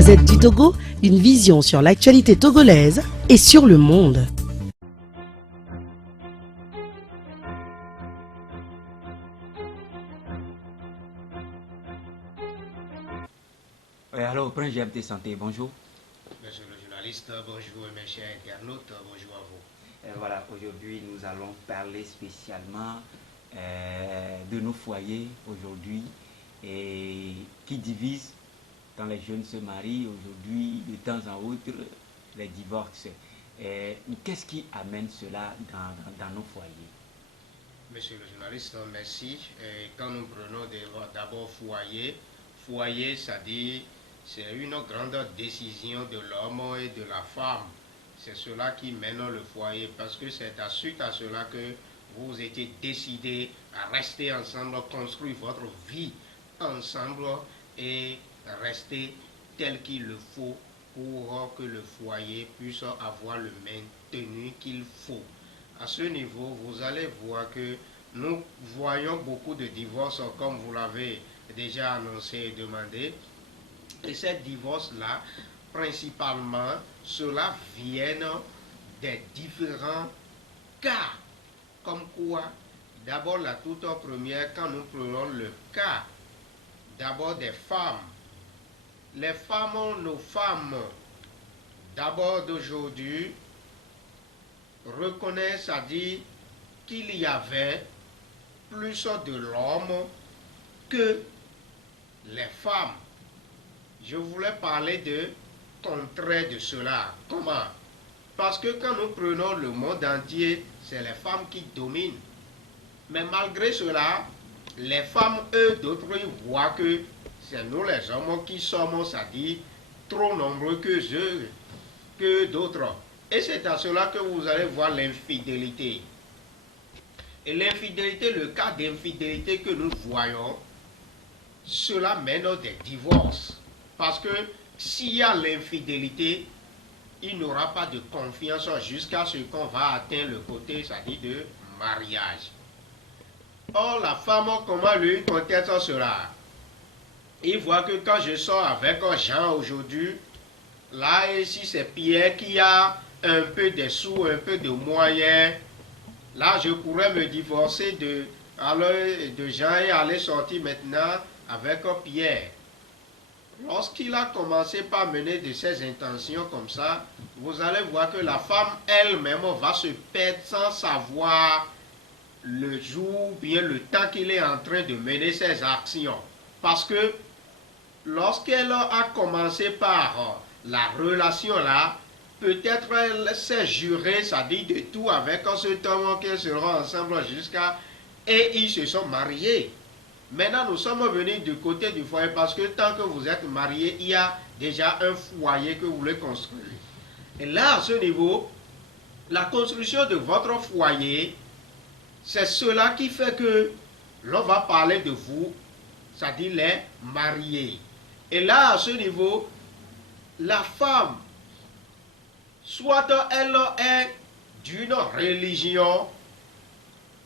Gazette du Togo, une vision sur l'actualité togolaise et sur le monde. Alors, Prince GMT Santé, bonjour. Monsieur le journaliste, bonjour mes chers internautes, bonjour à vous. Voilà, aujourd'hui nous allons parler spécialement de nos foyers aujourd'hui et qui divisent quand les jeunes se marient aujourd'hui, de temps en autre, les divorces. Qu'est-ce qui amène cela dans nos foyers? Monsieur le journaliste, merci. Quand nous prenons d'abord foyer, foyer, c'est-à-dire c'est une grande décision de l'homme et de la femme. C'est cela qui mène le foyer, parce que c'est suite à cela que vous étiez décidé à rester ensemble, construire votre vie ensemble et rester tel qu'il le faut pour que le foyer puisse avoir le maintenu qu'il faut. À ce niveau, vous allez voir que nous voyons beaucoup de divorces, comme vous l'avez déjà annoncé et demandé. Et ces divorces-là, principalement, cela viennent des différents cas. Comme quoi, d'abord la toute première, quand nous prenons le cas, d'abord des femmes. Les femmes, nos femmes, d'abord d'aujourd'hui, reconnaissent, c'est-à-dire qu'il y avait plus de l'homme que les femmes. Je voulais parler de contraire de cela. Comment? Parce que quand nous prenons le monde entier, c'est les femmes qui dominent. Mais malgré cela, les femmes, eux, d'autres, voient que c'est nous les hommes qui sommes, c'est-à-dire trop nombreux que d'autres. Et c'est à cela que vous allez voir l'infidélité. Et l'infidélité, le cas d'infidélité que nous voyons, cela mène des divorces. Parce que s'il y a l'infidélité, il n'y aura pas de confiance jusqu'à ce qu'on va atteindre le côté, c'est-à-dire de mariage. Or, la femme, comment lui conteste cela? Il voit que quand je sors avec Jean aujourd'hui, là, et si c'est Pierre qui a un peu de sous, un peu de moyens, là, je pourrais me divorcer de Jean et aller sortir maintenant avec Pierre. Lorsqu'il a commencé par mener de ses intentions comme ça, vous allez voir que la femme elle-même va se perdre sans savoir le jour, bien le temps qu'il est en train de mener ses actions. Parce que lorsqu'elle a commencé par la relation là, peut-être elle s'est jurée, ça dit de tout avec cet homme qu'elles seront ensemble jusqu'à... Et ils se sont mariés. Maintenant, nous sommes venus du côté du foyer parce que tant que vous êtes mariés, il y a déjà un foyer que vous voulez construire. Et là, à ce niveau, la construction de votre foyer, c'est cela qui fait que l'on va parler de vous, c'est-à-dire les mariés. Et là, à ce niveau, la femme, soit elle est d'une religion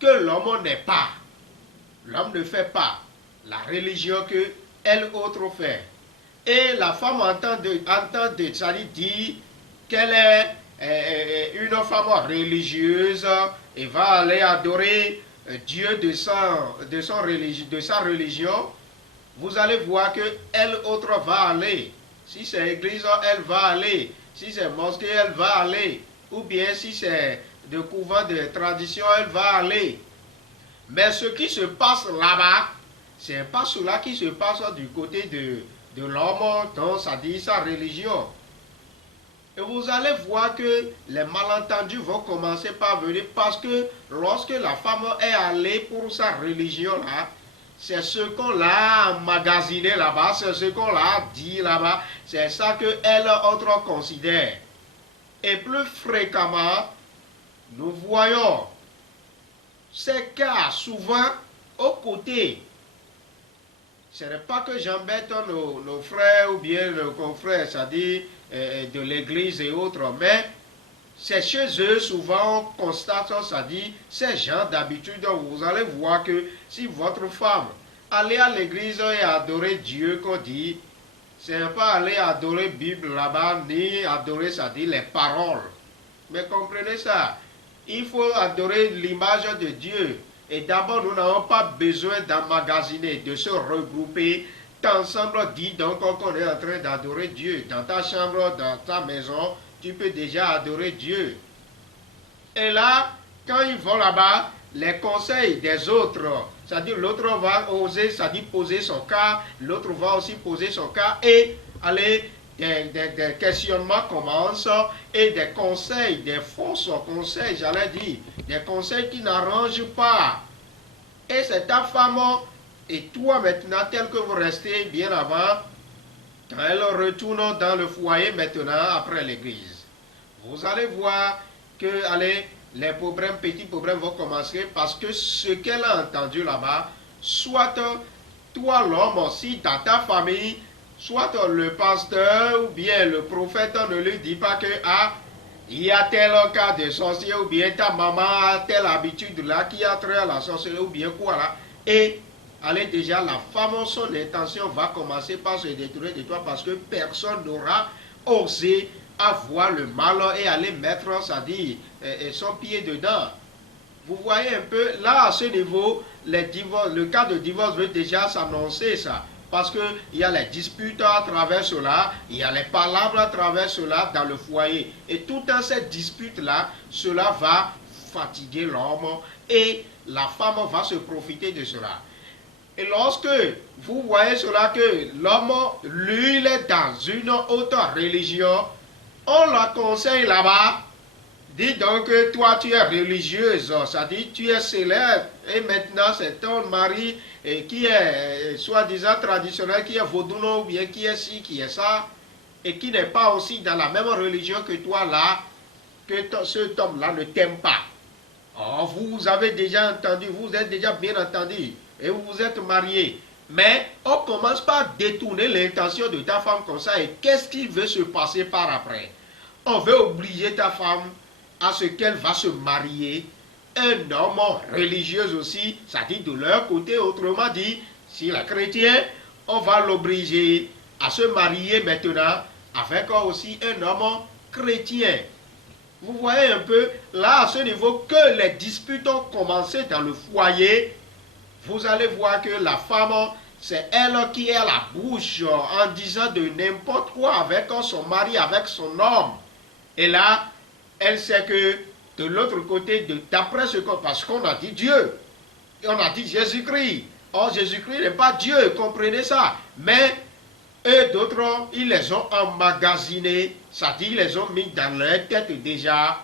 que l'homme n'est pas. L'homme ne fait pas la religion que elle autre fait. Et la femme entend c'est-à-dire dire qu'elle est une femme religieuse et va aller adorer Dieu de sa religion. Vous allez voir que elle autre va aller. Si c'est église, elle va aller. Si c'est mosquée, elle va aller. Ou bien si c'est de couvent de tradition, elle va aller. Mais ce qui se passe là-bas, ce n'est pas cela qui se passe du côté de l'homme, donc ça dit sa religion. Et vous allez voir que les malentendus vont commencer par venir parce que lorsque la femme est allée pour sa religion là, c'est ce qu'on l'a emmagasiné là-bas, c'est ce qu'on l'a dit là-bas, c'est ça qu'elle autre considère. Et plus fréquemment, nous voyons ces cas souvent aux côtés. Ce n'est pas que j'embête nos frères ou bien nos confrères, c'est-à-dire de l'église et autres, mais c'est chez eux souvent on constate, c'est-à-dire ces gens d'habitude, vous allez voir que si votre femme allait à l'église et adorer Dieu, qu'on dit, c'est pas aller adorer Bible là-bas, ni adorer, ça dit, les paroles. Mais comprenez ça, il faut adorer l'image de Dieu. Et d'abord, nous n'avons pas besoin d'emmagasiner, de se regrouper ensemble. Dis donc qu'on est en train d'adorer Dieu. Dans ta chambre, dans ta maison, tu peux déjà adorer Dieu. Et là, quand ils vont là-bas, les conseils des autres, c'est-à-dire l'autre va oser, c'est-à-dire poser son cas, l'autre va aussi poser son cas, et aller, des questionnements commencent, et des conseils, des fausses conseils, j'allais dire, des conseils qui n'arrangent pas. Et c'est ta femme, et toi maintenant, tel que vous restez bien avant, quand elle retourne dans le foyer maintenant, après l'église, vous allez voir que, allez, les problèmes, petits problèmes vont commencer parce que ce qu'elle a entendu là-bas, soit toi l'homme aussi dans ta famille, soit le pasteur ou bien le prophète ne lui dit pas que il y a tel cas de sorcier ou bien ta maman a telle habitude là qui a trait à la sorcellerie ou bien quoi là. Et allez déjà, la femme, son intention va commencer par se détourner de toi parce que personne n'aura osé avoir le mal et aller mettre, c'est-à-dire, son pied dedans. Vous voyez un peu, là, à ce niveau, le cas de divorce veut déjà s'annoncer ça. Parce qu'il y a les disputes à travers cela, il y a les palabres à travers cela dans le foyer. Et tout dans cette dispute-là, cela va fatiguer l'homme et la femme va se profiter de cela. Et lorsque vous voyez cela que l'homme, lui, il est dans une autre religion, on la conseille là-bas. Dis donc que toi tu es religieuse, ça dit tu es célèbre et maintenant c'est ton mari qui est soi-disant traditionnel, qui est vaudouno ou bien qui est ci, qui est ça, et qui n'est pas aussi dans la même religion que toi là, que cet homme-là ne t'aime pas. Oh, vous avez déjà entendu, vous êtes déjà bien entendu, et vous vous êtes mariés. Mais on commence par détourner l'intention de ta femme comme ça, et qu'est-ce qui veut se passer par après? On veut obliger ta femme à ce qu'elle va se marier, un homme religieux aussi, ça dit de leur côté, autrement dit, s'il est chrétien, on va l'obliger à se marier maintenant avec aussi un homme chrétien. Vous voyez un peu, là, à ce niveau, que les disputes ont commencé dans le foyer, vous allez voir que la femme, c'est elle qui est à la bouche en disant de n'importe quoi avec son mari, avec son homme. Et là, elle sait que de l'autre côté, d'après ce qu'on, parce qu'on a dit Dieu, et on a dit Jésus-Christ. Or, Jésus-Christ n'est pas Dieu, comprenez ça. Mais eux, d'autres, ils les ont emmagasinés, ça dit, ils les ont mis dans leur tête déjà.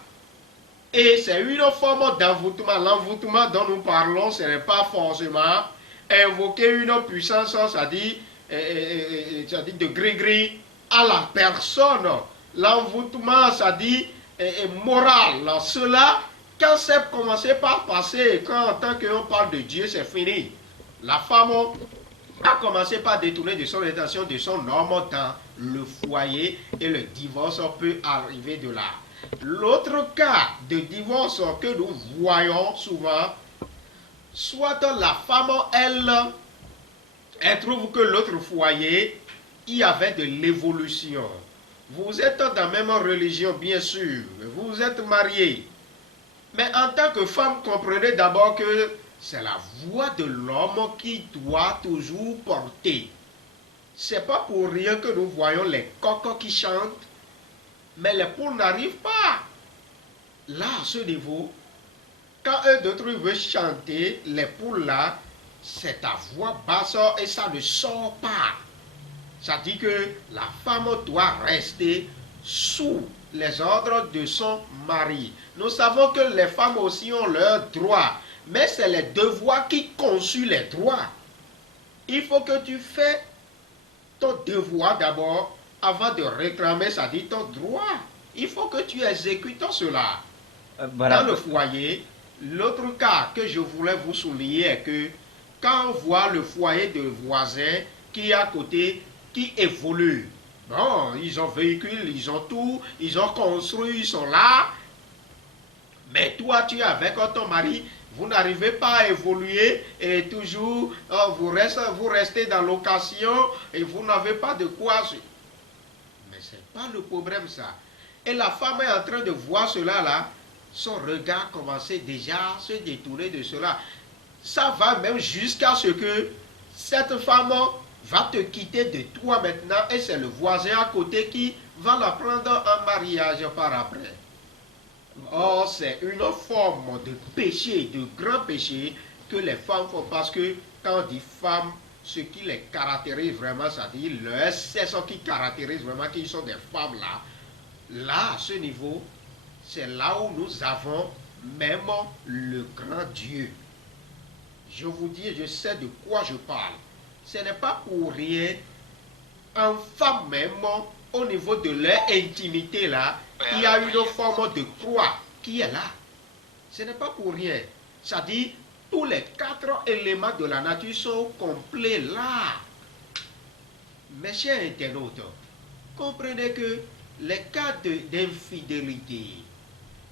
Et c'est une forme d'envoûtement. L'envoûtement dont nous parlons, ce n'est pas forcément invoquer une puissance, ça dit de gris-gris à la personne. L'envoûtement, ça dit moral. Cela, quand c'est commencé par passer, quand en tant qu'on parle de Dieu, c'est fini. La femme a commencé par détourner de son intention de son homme dans le foyer et le divorce peut arriver de là. L'autre cas de divorce que nous voyons souvent, soit la femme, elle trouve que l'autre foyer, il y avait de l'évolution. Vous êtes dans la même religion, bien sûr, vous êtes mariés. Mais en tant que femme, comprenez d'abord que c'est la voix de l'homme qui doit toujours porter. C'est pas pour rien que nous voyons les coqs qui chantent, mais les poules n'arrivent pas. Là, à ce niveau, quand un d'autres veut chanter, les poules là, c'est ta voix basse et ça ne sort pas. Ça dit que la femme doit rester sous les ordres de son mari. Nous savons que les femmes aussi ont leurs droits, mais c'est les devoirs qui conçuent les droits. Il faut que tu fais ton devoir d'abord avant de réclamer, ça dit, ton droit. Il faut que tu exécutes cela. Dans le foyer, l'autre cas que je voulais vous souligner est que quand on voit le foyer de voisin qui est à côté, qui évolue, bon, ils ont véhicule, ils ont tout, ils ont construit, ils sont là, mais toi tu es avec ton mari Vous n'arrivez pas à évoluer et toujours vous restez dans l'occasion et vous n'avez pas de quoi. Mais ce n'est pas le problème ça. Et la femme est en train de voir cela là. Son regard commençait déjà à se détourner de cela. Ça va même jusqu'à ce que cette femme va te quitter de toi maintenant et c'est le voisin à côté qui va la prendre en mariage par après. Or, c'est une forme de péché, de grand péché que les femmes font parce que quand on dit femmes, ce qui les caractérise vraiment, c'est-à-dire c'est ce qui caractérise vraiment qu'ils sont des femmes là. Là, à ce niveau, c'est là où nous avons même le grand Dieu. Je vous dis, je sais de quoi je parle. Ce n'est pas pour rien, en femme même, au niveau de leur intimité là, il y a une forme de croix qui est là. Ce n'est pas pour rien. Ça dit, tous les 4 éléments de la nature sont complets là. Mes chers internautes, comprenez que les cas d'infidélité,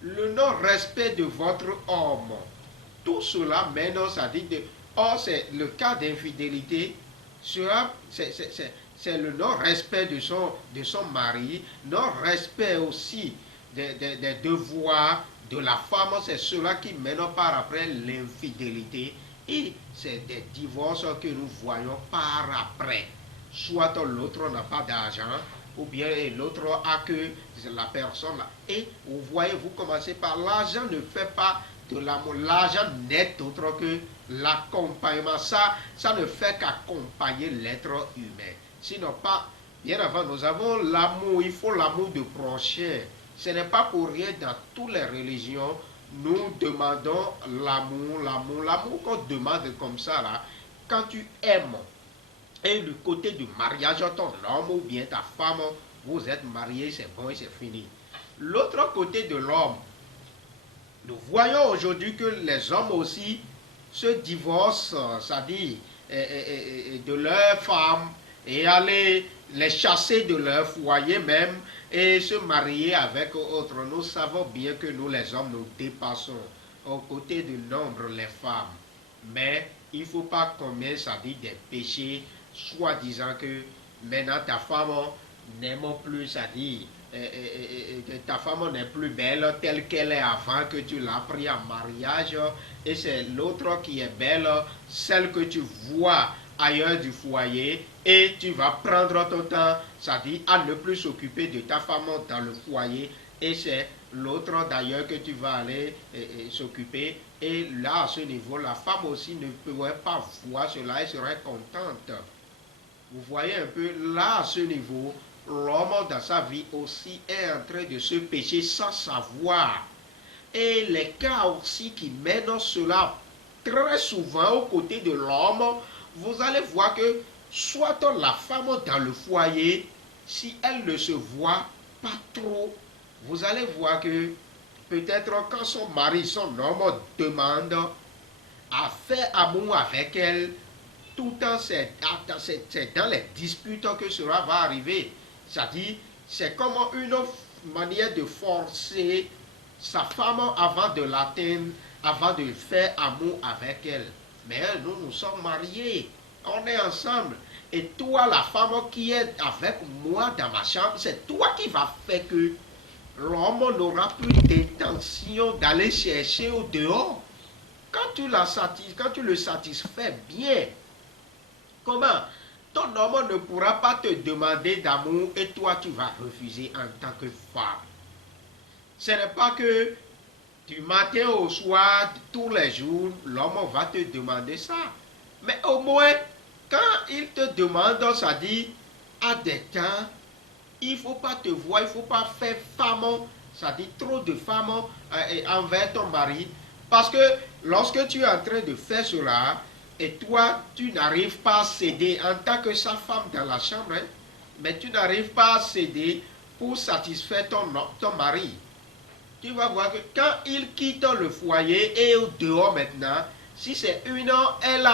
le non-respect de votre homme, tout cela maintenant, ça dit de... Or, c'est le cas d'infidélité, c'est le non-respect de son mari, non-respect aussi des devoirs de la femme, c'est cela qui mène par après l'infidélité. Et c'est des divorces que nous voyons par après. Soit l'autre n'a pas d'argent, ou bien l'autre a que la personne là. Et vous voyez, vous commencez par l'argent ne fait pas de l'amour. L'argent n'est autre que l'accompagnement. Ça ne fait qu'accompagner l'être humain. Sinon pas, bien avant, nous avons l'amour, il faut l'amour de prochain. Ce n'est pas pour rien dans toutes les religions, nous demandons l'amour qu'on demande comme ça là. Quand tu aimes, et le côté du mariage, ton homme ou bien ta femme, vous êtes mariés, c'est bon et c'est fini. L'autre côté de l'homme, nous voyons aujourd'hui que les hommes aussi se divorcent, c'est-à-dire de leurs femmes et aller les chasser de leur foyer même et se marier avec autres. Nous savons bien que nous les hommes nous dépassons aux côtés du nombre les femmes. Mais il ne faut pas commettre, ça dit, des péchés, soi-disant que maintenant ta femme n'aime plus, ça dit, que ta femme n'est plus belle telle qu'elle est avant que tu l'as pris en mariage et c'est l'autre qui est belle, celle que tu vois ailleurs du foyer et tu vas prendre ton temps, ça dit, à ne plus s'occuper de ta femme dans le foyer et c'est l'autre d'ailleurs que tu vas aller s'occuper et là à ce niveau la femme aussi ne pourrait pas voir cela et serait contente. Vous voyez un peu là à ce niveau l'homme dans sa vie aussi est en train de se pécher sans savoir et les cas aussi qui mènent cela très souvent aux côtés de l'homme, vous allez voir que soit la femme dans le foyer, si elle ne se voit pas trop, vous allez voir que peut-être quand son mari, son homme demande à faire amour avec elle, tout le temps c'est dans les disputes que cela va arriver. C'est-à-dire, c'est comme une manière de forcer sa femme avant de l'atteindre, avant de faire amour avec elle. Mais nous sommes mariés, on est ensemble. Et toi, la femme qui est avec moi dans ma chambre, c'est toi qui vas faire que l'homme n'aura plus d'intention d'aller chercher au dehors. Quand tu le satisfais bien, comment? Ton homme ne pourra pas te demander d'amour et toi tu vas refuser en tant que femme. Ce n'est pas que du matin au soir, tous les jours, l'homme va te demander ça. Mais au moins, quand il te demande, ça dit, à des temps, il ne faut pas te voir, il ne faut pas faire femme, ça dit trop de femmes envers ton mari. Parce que lorsque tu es en train de faire cela, et toi, tu n'arrives pas à céder en tant que sa femme dans la chambre, hein, mais tu n'arrives pas à céder pour satisfaire ton mari. Tu vas voir que quand il quitte le foyer et au dehors maintenant, si c'est une heure, il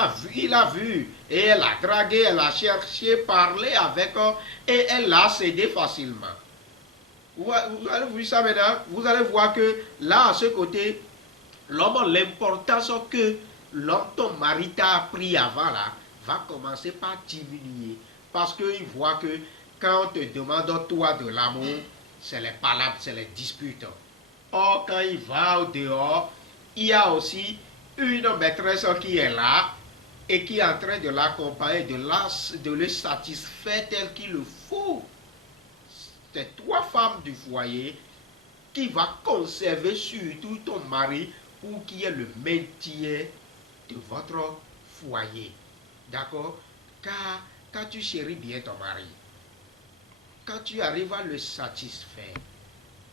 a vu, et elle a dragué, elle a cherché, parlé avec eux, et elle a cédé facilement. Vous allez voir ça maintenant, vous allez voir que là, à ce côté, l'homme, l'importance que l'homme, ton mari t'a appris avant là, va commencer par diminuer. Parce qu'il voit que quand on te demande toi de l'amour, c'est les palabres, c'est les disputes. Or, quand il va au dehors, il y a aussi une maîtresse qui est là et qui est en train de l'accompagner, de le satisfaire tel qu'il le faut. C'est toi, femme du foyer, qui va conserver surtout ton mari pour qu'il y ait le maintien de votre foyer. D'accord? Car quand tu chéris bien ton mari, quand tu arrives à le satisfaire,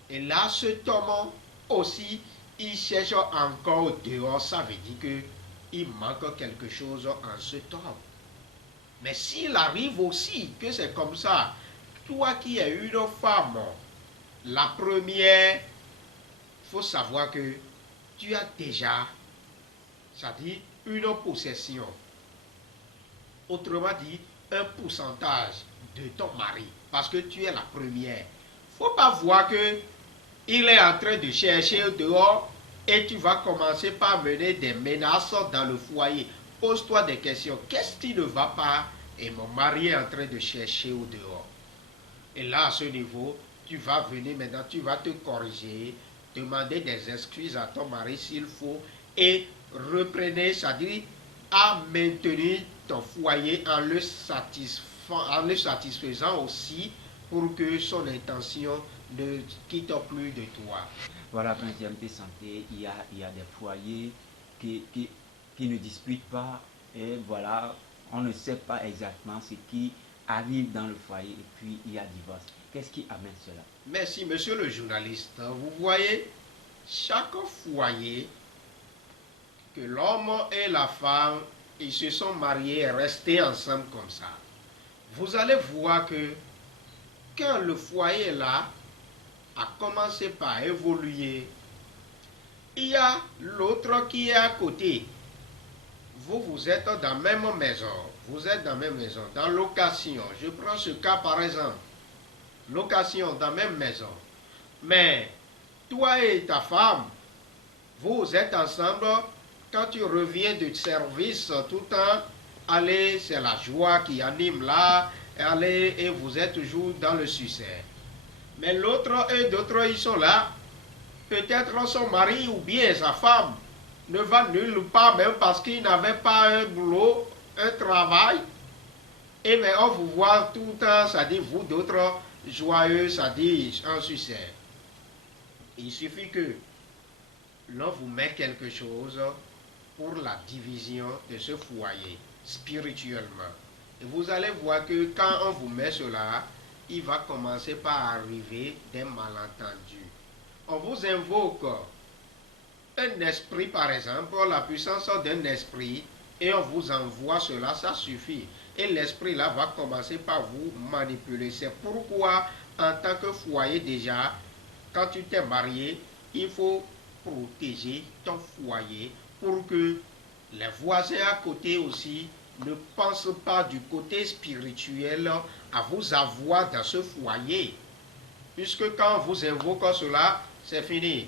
et là, cet homme aussi, il cherche encore au dehors, ça veut dire qu'il manque quelque chose en cet homme. Mais s'il arrive aussi que c'est comme ça, toi qui es une femme, la première, il faut savoir que tu as déjà, c'est-à-dire une possession. Autrement dit, un pourcentage de ton mari, parce que tu es la première. Il ne faut pas voir que il est en train de chercher au dehors et tu vas commencer par mener des menaces dans le foyer. Pose-toi des questions. Qu'est-ce qui ne va pas? Et mon mari est en train de chercher au dehors. Et là, à ce niveau, tu vas venir maintenant, tu vas te corriger, demander des excuses à ton mari s'il faut et reprenez, c'est-à-dire à maintenir ton foyer en le satisfaisant aussi pour que son intention ne quitte plus de toi. Voilà, quand j'aime santé, il y a des foyers qui ne disputent pas et voilà, on ne sait pas exactement ce qui arrive dans le foyer et puis il y a divorce. Qu'est-ce qui amène cela? Merci, monsieur le journaliste. Vous voyez, chaque foyer, que l'homme et la femme, ils se sont mariés et restés ensemble comme ça. Vous allez voir que quand le foyer là a commencé par évoluer, il y a l'autre qui est à côté. Vous êtes dans la même maison. Vous êtes dans la même maison. Dans location. Je prends ce cas par exemple. Location dans la même maison. Mais toi et ta femme, vous êtes ensemble. Quand tu reviens du service tout le temps, allez, c'est la joie qui anime là. Allez, et vous êtes toujours dans le succès. Mais l'autre et d'autres, ils sont là. Peut-être son mari ou bien sa femme ne va nulle part même parce qu'il n'avait pas un boulot, un travail. Et mais on vous voit tout le temps, ça dit vous d'autres joyeux, ça dit en succès. Il suffit que l'on vous met quelque chose pour la division de ce foyer spirituellement. Et vous allez voir que quand on vous met cela, il va commencer par arriver des malentendus. On vous invoque un esprit, par exemple, la puissance d'un esprit, et on vous envoie cela, ça suffit. Et l'esprit là va commencer par vous manipuler. C'est pourquoi, en tant que foyer déjà, quand tu t'es marié, il faut protéger ton foyer pour que les voisins à côté aussi ne pensent pas du côté spirituel à vous avoir dans ce foyer. Puisque quand on vous invoque cela, c'est fini.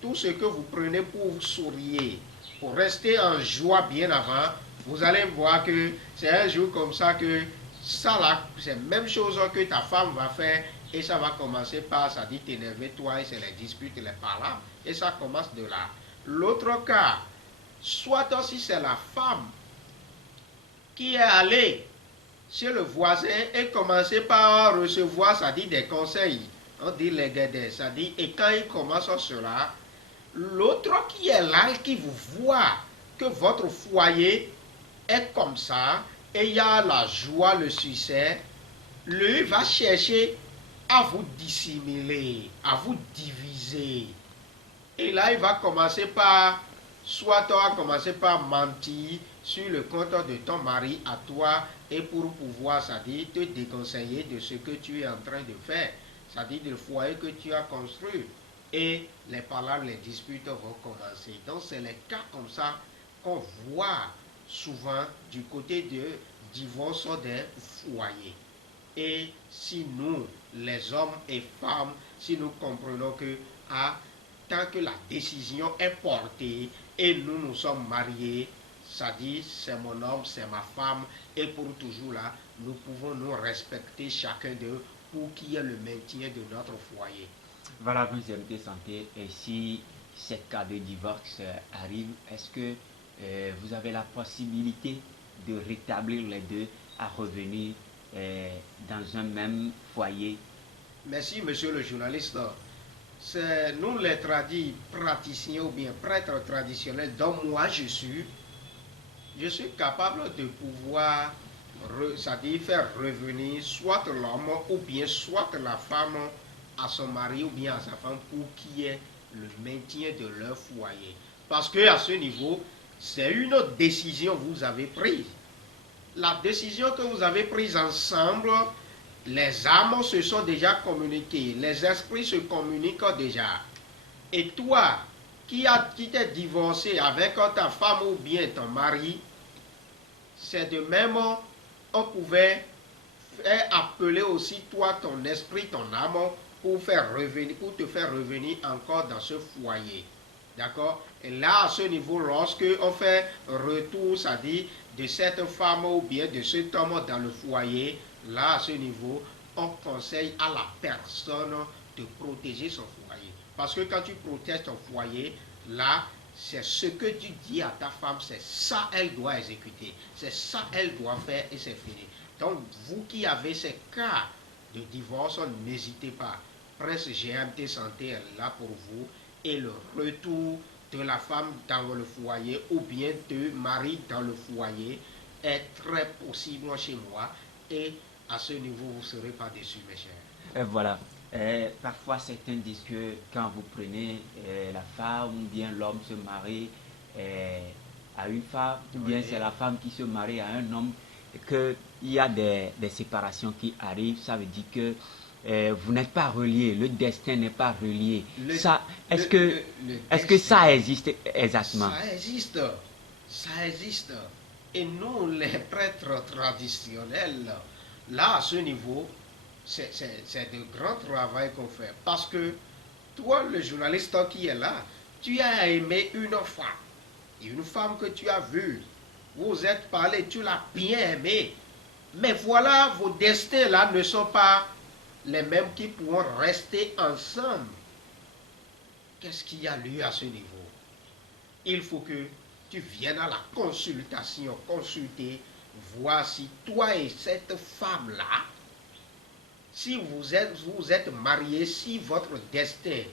Tout ce que vous prenez pour vous sourire, pour rester en joie bien avant, vous allez voir que c'est un jour comme ça que ça là, c'est la même chose que ta femme va faire et ça va commencer par, ça dit t'énerver toi et c'est les disputes, les paroles et ça commence de là. L'autre cas, soit aussi c'est la femme qui est allée chez le voisin et commencer par recevoir, ça dit des conseils, on dit les guédés, ça dit, et quand il commence cela, l'autre qui est là, qui vous voit que votre foyer est comme ça, et il y a la joie, le succès, lui va chercher à vous dissimuler, à vous diviser. Et là, il va commencer par, soit tu vas commencer par mentir sur le compte de ton mari à toi, et pour pouvoir, ça dit, te déconseiller de ce que tu es en train de faire, ça dit, le foyer que tu as construit. Et les paroles, les disputes vont commencer. Donc, c'est les cas comme ça qu'on voit souvent du côté de divorce des foyers. Et si nous, les hommes et femmes, si nous comprenons que tant que la décision est portée et nous sommes mariés, ça dit c'est mon homme, c'est ma femme, et pour toujours là, nous pouvons nous respecter chacun d'eux pour qu'il y ait le maintien de notre foyer. Voilà, vous aimez santé. Et si ce cas de divorce arrive, est-ce que vous avez la possibilité de rétablir les deux à revenir dans un même foyer? Merci, monsieur le journaliste. C'est nous les praticiens ou bien prêtres traditionnels dont moi je suis capable de pouvoir c'est-à-dire faire revenir soit l'homme ou bien soit la femme à son mari ou bien à sa femme pour qu'il y ait le maintien de leur foyer. Parce que à ce niveau, c'est une décision que vous avez prise. La décision que vous avez prise ensemble, les âmes se sont déjà communiquées, les esprits se communiquent déjà. Et toi, qui t'es divorcé avec ta femme ou bien ton mari, c'est de même, on pouvait faire appeler aussi toi, ton esprit, ton âme, pour te faire revenir encore dans ce foyer. D'accord? Et là, à ce niveau, lorsque on fait retour, c'est-à-dire de cette femme ou bien de cet homme dans le foyer, là, à ce niveau, on conseille à la personne de protéger son foyer. Parce que quand tu protèges ton foyer, là, c'est ce que tu dis à ta femme, c'est ça elle doit exécuter. C'est ça elle doit faire et c'est fini. Donc, vous qui avez ces cas de divorce, n'hésitez pas. Presse GMT Santé est là pour vous. Et le retour de la femme dans le foyer ou bien de mari dans le foyer est très possible chez moi. Et à ce niveau, vous ne serez pas déçus, mes chers. Voilà. Parfois, certains disent que quand vous prenez la femme ou bien l'homme se marie à une femme, ou bien Oui. c'est la femme qui se marie à un homme, qu'il y a des séparations qui arrivent. Ça veut dire que vous n'êtes pas reliés, le destin n'est pas relié. Est-ce que ça existe exactement? Ça existe. Et nous, les prêtres traditionnels, là, à ce niveau, c'est de grand travail qu'on fait. Parce que toi, le journaliste qui est là, tu as aimé une femme que tu as vue. Vous êtes parlé, tu l'as bien aimée. Mais voilà, vos destins là ne sont pas les mêmes qui pourront rester ensemble. Qu'est-ce qu'il y a lieu à ce niveau? Il faut que tu viennes à la consultation, consulter, voir si toi et cette femme-là, si vous êtes mariés, si votre destin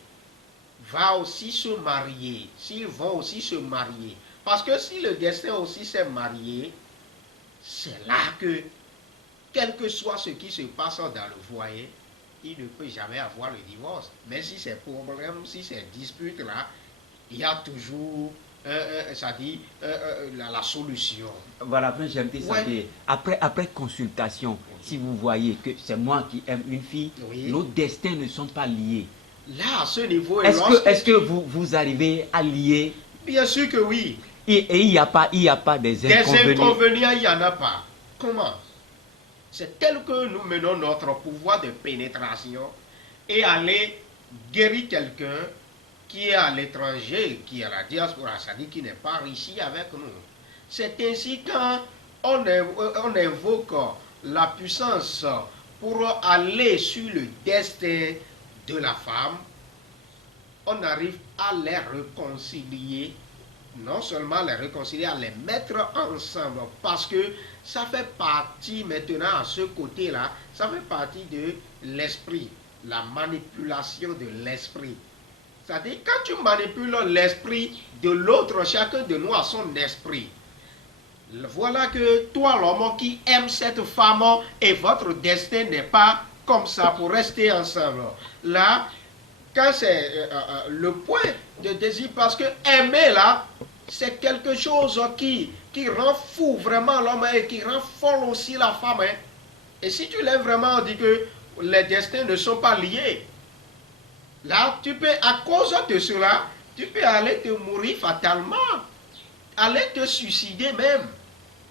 va aussi se marier, s'ils vont aussi se marier. Parce que si le destin aussi s'est marié, c'est là que, quel que soit ce qui se passe dans le foyer, il ne peut jamais avoir le divorce. Mais si ces problèmes, si ces disputes-là, il y a toujours la solution. Voilà, j'aime ça. Ouais. Après consultation, si vous voyez que c'est moi qui aime une fille, Oui. nos destins ne sont pas liés. Là, à ce niveau, Est-ce que vous arrivez à lier? Bien sûr que oui. Et il n'y a pas des inconvénients. Des inconvénients, il n'y en a pas. Comment? C'est tel que nous menons notre pouvoir de pénétration et aller guérir quelqu'un qui est à l'étranger, qui est à la diaspora, c'est-à-dire qui n'est pas ici avec nous. C'est ainsi quand on invoque la puissance pour aller sur le destin de la femme, on arrive à les réconcilier, non seulement les réconcilier, à les mettre ensemble, parce que ça fait partie maintenant à ce côté-là, ça fait partie de l'esprit, la manipulation de l'esprit. C'est-à-dire, quand tu manipules l'esprit de l'autre, chacun de nous a son esprit. Voilà que toi, l'homme qui aime cette femme, et votre destin n'est pas comme ça pour rester ensemble. Là, quand c'est le point de désir, parce que aimer là, c'est quelque chose qui rend fou vraiment l'homme et qui rend folle aussi la femme. Hein. Et si tu l'aimes vraiment, on dit que les destins ne sont pas liés. Là, tu peux, à cause de cela, tu peux aller te mourir fatalement, aller te suicider même.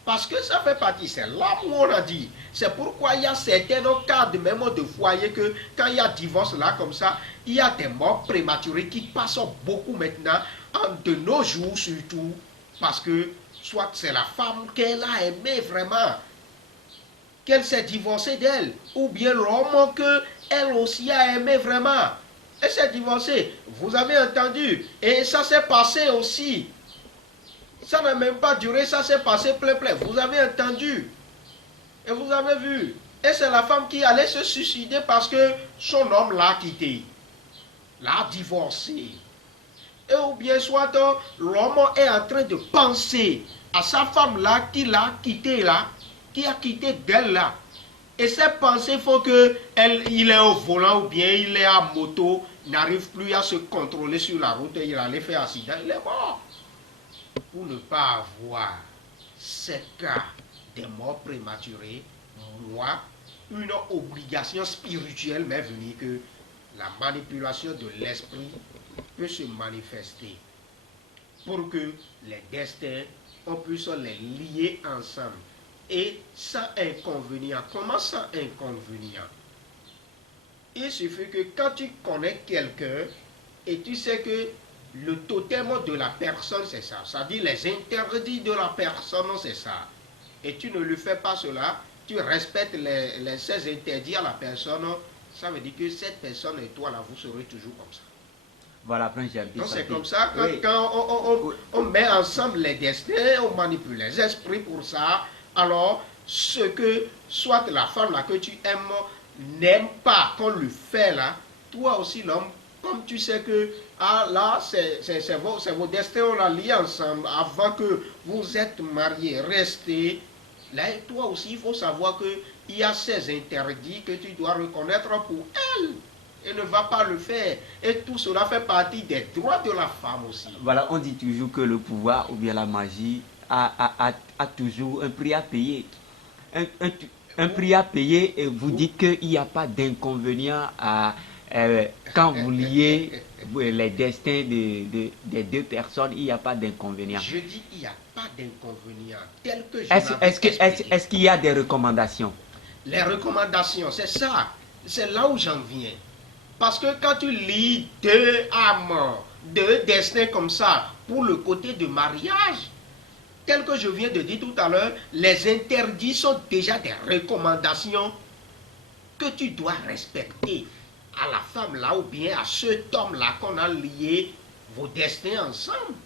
Parce que ça fait partie, c'est l'amour, on a dit. C'est pourquoi il y a certains cas de même de foyer que quand il y a divorce là comme ça, il y a des morts prématurées qui passent beaucoup maintenant, de nos jours surtout, parce que soit c'est la femme qu'elle a aimée vraiment, qu'elle s'est divorcée d'elle, ou bien l'homme qu'elle aussi a aimé vraiment. Elle s'est divorcée, vous avez entendu, et ça s'est passé aussi. Ça n'a même pas duré, ça s'est passé plein. Vous avez entendu. Et vous avez vu. Et c'est la femme qui allait se suicider parce que son homme l'a quitté. L'a divorcé. Et ou bien soit l'homme est en train de penser à sa femme là qui l'a quitté là, qui a quitté d'elle là. Et ces pensées font qu'il est au volant ou bien il est à moto, n'arrive plus à se contrôler sur la route et il allait faire accident, il est mort. Pour ne pas avoir ces cas de morts prématurées, moi, une obligation spirituelle m'est venue que la manipulation de l'esprit peut se manifester pour que les destins, on puisse les lier ensemble et sans inconvénient. Comment sans inconvénient? Il suffit que quand tu connais quelqu'un et tu sais que le totem de la personne, c'est ça. C'est-à-dire les interdits de la personne, c'est ça. Et tu ne lui fais pas cela, tu respectes ces interdits à la personne, ça veut dire que cette personne et toi, là, vous serez toujours comme ça. Voilà, j'ai donc c'est comme ça, quand on met ensemble les destins, on manipule les esprits pour ça, alors ce que soit la femme là que tu aimes n'aime pas qu'on lui fait là, toi aussi l'homme, comme tu sais que là, c'est vos destins, on l'a lié ensemble avant que vous êtes mariés, restez. Là, toi aussi, il faut savoir qu'il y a ces interdits que tu dois reconnaître pour elle. Elle ne va pas le faire. Et tout cela fait partie des droits de la femme aussi. Voilà, on dit toujours que le pouvoir ou bien la magie a toujours un prix à payer. Un prix à payer, et vous dites qu'il n'y a pas d'inconvénient quand vous liez les destins des deux personnes, il n'y a pas d'inconvénient. Je dis il n'y a pas d'inconvénient. Tel que est-ce qu'il y a des recommandations? Les recommandations, c'est ça. C'est là où j'en viens. Parce que quand tu lis deux âmes, deux destins comme ça, pour le côté de mariage, tel que je viens de dire tout à l'heure, les interdits sont déjà des recommandations que tu dois respecter à la femme là ou bien à cet homme là qu'on a lié vos destins ensemble.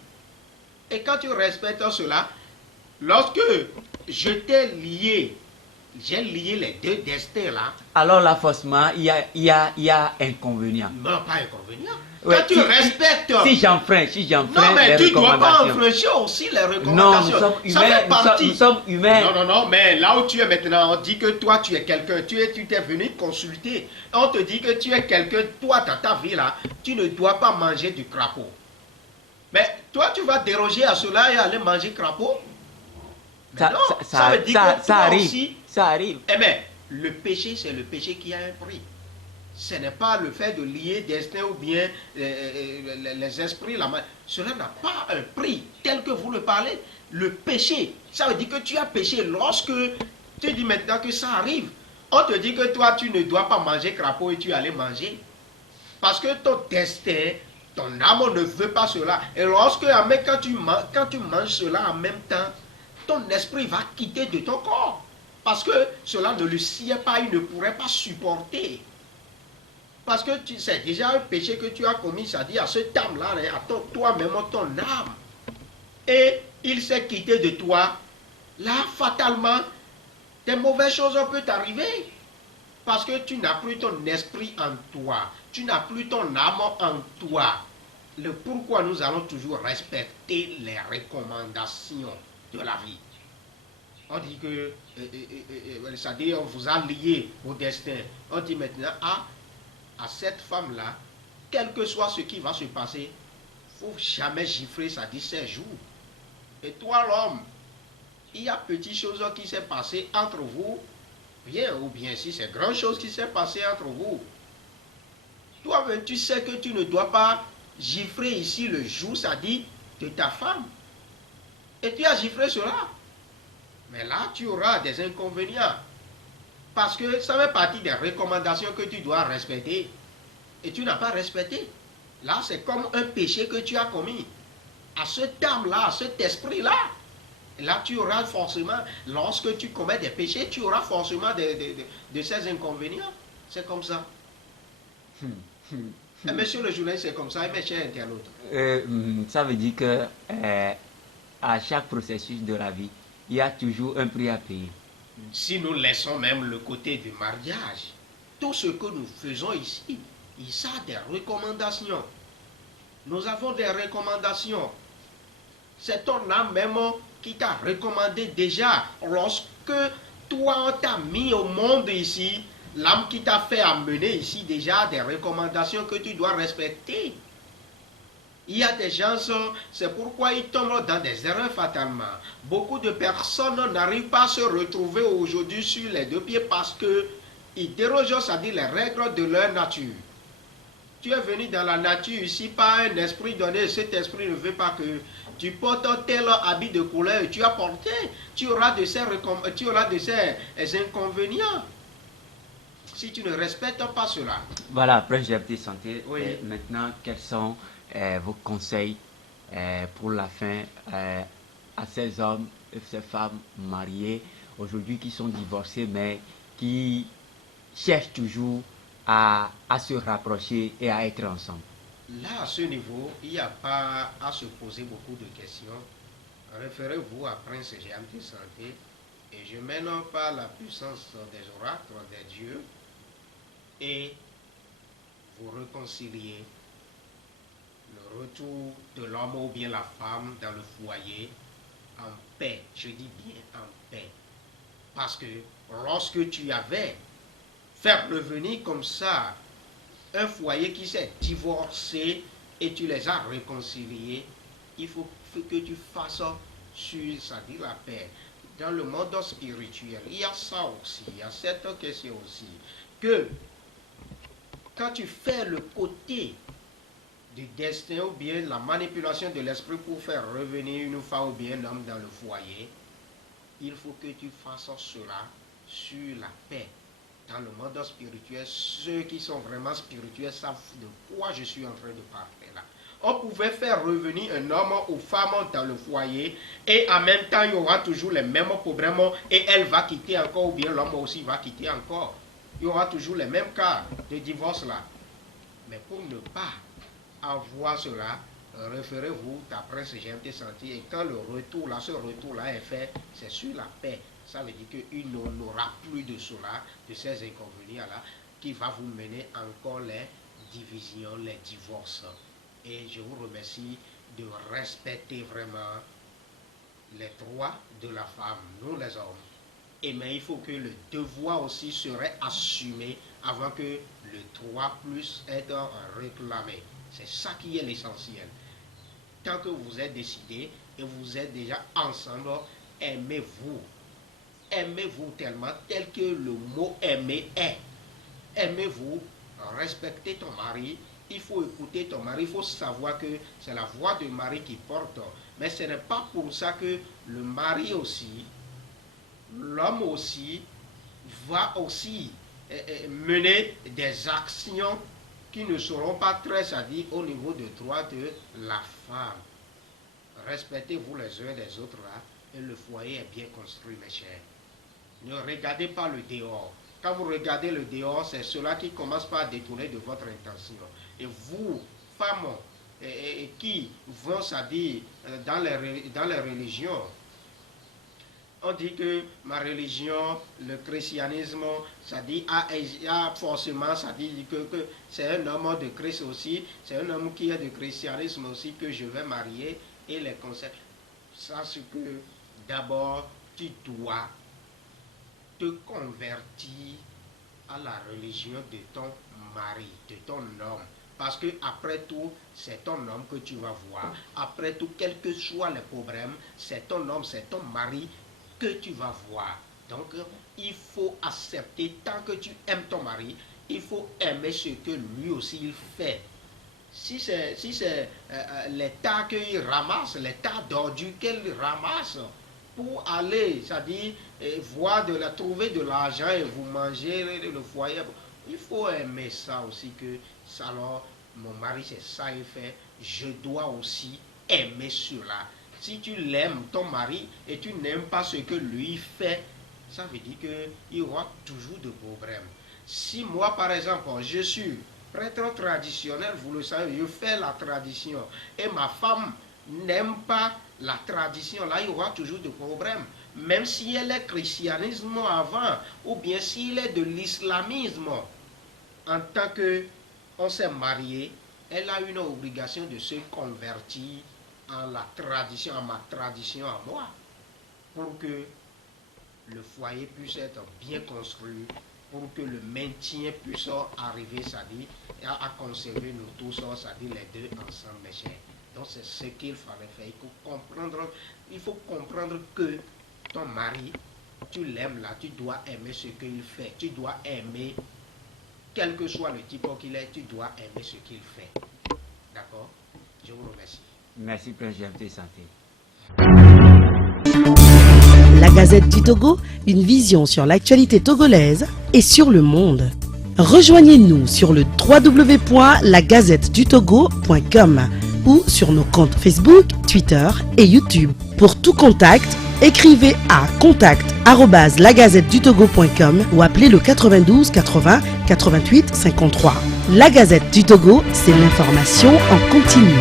Et quand tu respectes cela, lorsque je t'ai lié, j'ai lié les deux destins là. Alors là, forcément, il y a inconvénient. Non, pas inconvénient. Ouais, quand tu respectes. Si j'enfreins non, mais tu ne dois pas infléchir aussi les recommandations. Non, nous sommes humains. Nous sommes humains. Non, mais là où tu es maintenant, on dit que toi tu es quelqu'un, tu t'es venu consulter. On te dit que tu es quelqu'un, toi dans ta vie là, tu ne dois pas manger du crapaud. Mais toi tu vas déroger à cela et aller manger crapaud? Ça veut dire que toi arrive. Aussi, ça arrive. Eh bien, le péché, c'est le péché qui a un prix. Ce n'est pas le fait de lier destin ou bien les esprits. Cela n'a pas un prix tel que vous le parlez. Le péché, ça veut dire que tu as péché. Lorsque tu dis maintenant que ça arrive, on te dit que toi, tu ne dois pas manger crapaud et tu allais manger. Parce que ton destin, ton âme ne veut pas cela. Et lorsque, quand tu manges cela en même temps, ton esprit va quitter de ton corps. Parce que cela ne le sied pas, il ne pourrait pas supporter. Parce que c'est déjà un péché que tu as commis, c'est-à-dire à cette âme-là, à toi-même, ton âme. Et il s'est quitté de toi. Là, fatalement, des mauvaises choses peuvent t'arriver. Parce que tu n'as plus ton esprit en toi. Tu n'as plus ton âme en toi. Le pourquoi nous allons toujours respecter les recommandations de la vie. On dit que, c'est-à-dire on vous a lié au destin. On dit maintenant, à cette femme-là, quel que soit ce qui va se passer, il ne faut jamais gifler ça dit 16 jours. Et toi, l'homme, il y a petites choses qui s'est passé entre vous, bien ou bien si c'est grand chose qui s'est passé entre vous. Toi-même, tu sais que tu ne dois pas gifler ici le jour, ça dit, de ta femme. Et tu as giflé cela. Mais là, tu auras des inconvénients. Parce que ça fait partie des recommandations que tu dois respecter. Et tu n'as pas respecté. Là, c'est comme un péché que tu as commis. À cette âme-là, à cet esprit-là. Là, tu auras forcément, lorsque tu commets des péchés, tu auras forcément de ces inconvénients. C'est comme ça. Et monsieur le journaliste, c'est comme ça, et mes chers internautes. Ça veut dire que à chaque processus de la vie, il y a toujours un prix à payer. Si nous laissons même le côté du mariage, tout ce que nous faisons ici, il y a des recommandations. Nous avons des recommandations. C'est ton âme même qui t'a recommandé déjà. Lorsque toi, on t'a mis au monde ici, l'âme qui t'a fait amener ici déjà des recommandations que tu dois respecter. Il y a des gens, c'est pourquoi ils tombent dans des erreurs fatalement. Beaucoup de personnes n'arrivent pas à se retrouver aujourd'hui sur les deux pieds parce qu'ils dérogent, c'est-à-dire les règles de leur nature. Tu es venu dans la nature ici par un esprit donné, cet esprit ne veut pas que tu portes tel habit de couleur et tu as porté. Tu auras de ces inconvénients si tu ne respectes pas cela. Voilà, après j'ai été santé. Oui. Maintenant, quels sont vos conseils pour la fin à ces hommes et ces femmes mariées aujourd'hui qui sont divorcés mais qui cherchent toujours à se rapprocher et à être ensemble? Là, à ce niveau, il n'y a pas à se poser beaucoup de questions. Référez-vous à Prince G.M.T. Santé et je mène par la puissance des oracles des dieux et vous réconciliez le retour de l'homme ou bien la femme dans le foyer en paix. Je dis bien en paix. Parce que lorsque tu avais fait revenir comme ça un foyer qui s'est divorcé et tu les as réconciliés, il faut que tu fasses sur, c'est-à-dire la paix. Dans le monde spirituel, il y a ça aussi, il y a cette question aussi, que quand tu fais le côté du destin ou bien la manipulation de l'esprit pour faire revenir une femme ou bien un homme dans le foyer, il faut que tu fasses cela sur la paix. Dans le monde spirituel, ceux qui sont vraiment spirituels savent de quoi je suis en train de parler là. On pouvait faire revenir un homme ou femme dans le foyer et en même temps, il y aura toujours les mêmes problèmes et elle va quitter encore ou bien l'homme aussi va quitter encore. Il y aura toujours les mêmes cas de divorce là. Mais pour ne pas avoir cela, référez-vous d'après ce GMT Santé et quand le retour là, ce retour là est fait, c'est sur la paix. Ça veut dire qu'il n'aura plus de cela, de ces inconvénients-là, qui va vous mener encore les divisions, les divorces. Et je vous remercie de respecter vraiment les droits de la femme, nous les hommes. Et mais il faut que le devoir aussi serait assumé avant que le droit puisse être réclamé. C'est ça qui est l'essentiel. Tant que vous êtes décidé et vous êtes déjà ensemble, aimez-vous. Aimez-vous tellement, tel que le mot aimer est. Aimez-vous, respectez ton mari. Il faut écouter ton mari, il faut savoir que c'est la voix du mari qui porte. Mais ce n'est pas pour ça que le mari aussi, l'homme aussi, va aussi mener des actions qui ne seront pas très, c'est-à-dire au niveau des droits de la femme. Respectez-vous les uns les autres là, et le foyer est bien construit, mes chers. Ne regardez pas le dehors. Quand vous regardez le dehors, c'est cela qui commence par détourner de votre intention. Et vous, femmes, qui vont, c'est-à-dire dans les religions, on dit que ma religion, le christianisme, ça dit a forcément, ça dit que c'est un homme de Christ aussi, c'est un homme qui est de christianisme aussi que je vais marier et les conseils. Ça, c'est que d'abord, tu dois te convertir à la religion de ton mari, de ton homme. Parce que après tout, c'est ton homme que tu vas voir. Après tout, quels que soient les problèmes, c'est ton homme, c'est ton mari que tu vas voir. Donc, il faut accepter, tant que tu aimes ton mari, il faut aimer ce que lui aussi il fait. Si c'est les tas qu'il ramasse, les tas d'ordures qu'il ramasse, pour aller, c'est-à-dire trouver de l'argent et vous manger le foyer. Il faut aimer ça aussi, que ça, alors, mon mari, c'est ça il fait, je dois aussi aimer cela. Si tu l'aimes, ton mari, et tu n'aimes pas ce que lui fait, ça veut dire qu'il y aura toujours de problèmes. Si moi, par exemple, je suis prêtre traditionnel, vous le savez, je fais la tradition, et ma femme n'aime pas la tradition, là, il y aura toujours de problèmes. Même si elle est christianisme avant, ou bien s'il est de l'islamisme, en tant qu'on s'est marié, elle a une obligation de se convertir en la tradition, en ma tradition à moi, pour que le foyer puisse être bien construit, pour que le maintien puisse arriver, c'est-à-dire à conserver nous tous, c'est-à-dire les deux ensemble, mes chers. Donc c'est ce qu'il fallait faire. Il faut comprendre que ton mari, tu l'aimes là, tu dois aimer ce qu'il fait, tu dois aimer, quel que soit le type qu'il est, tu dois aimer ce qu'il fait. D'accord? Je vous remercie. Merci, Prince Jean-Pierre Santé. La Gazette du Togo, une vision sur l'actualité togolaise et sur le monde. Rejoignez-nous sur le www.lagazettedutogo.com ou sur nos comptes Facebook, Twitter et YouTube. Pour tout contact, écrivez à contact@lagazettedutogo.com ou appelez le 92 80 88 53. La Gazette du Togo, c'est l'information en continu.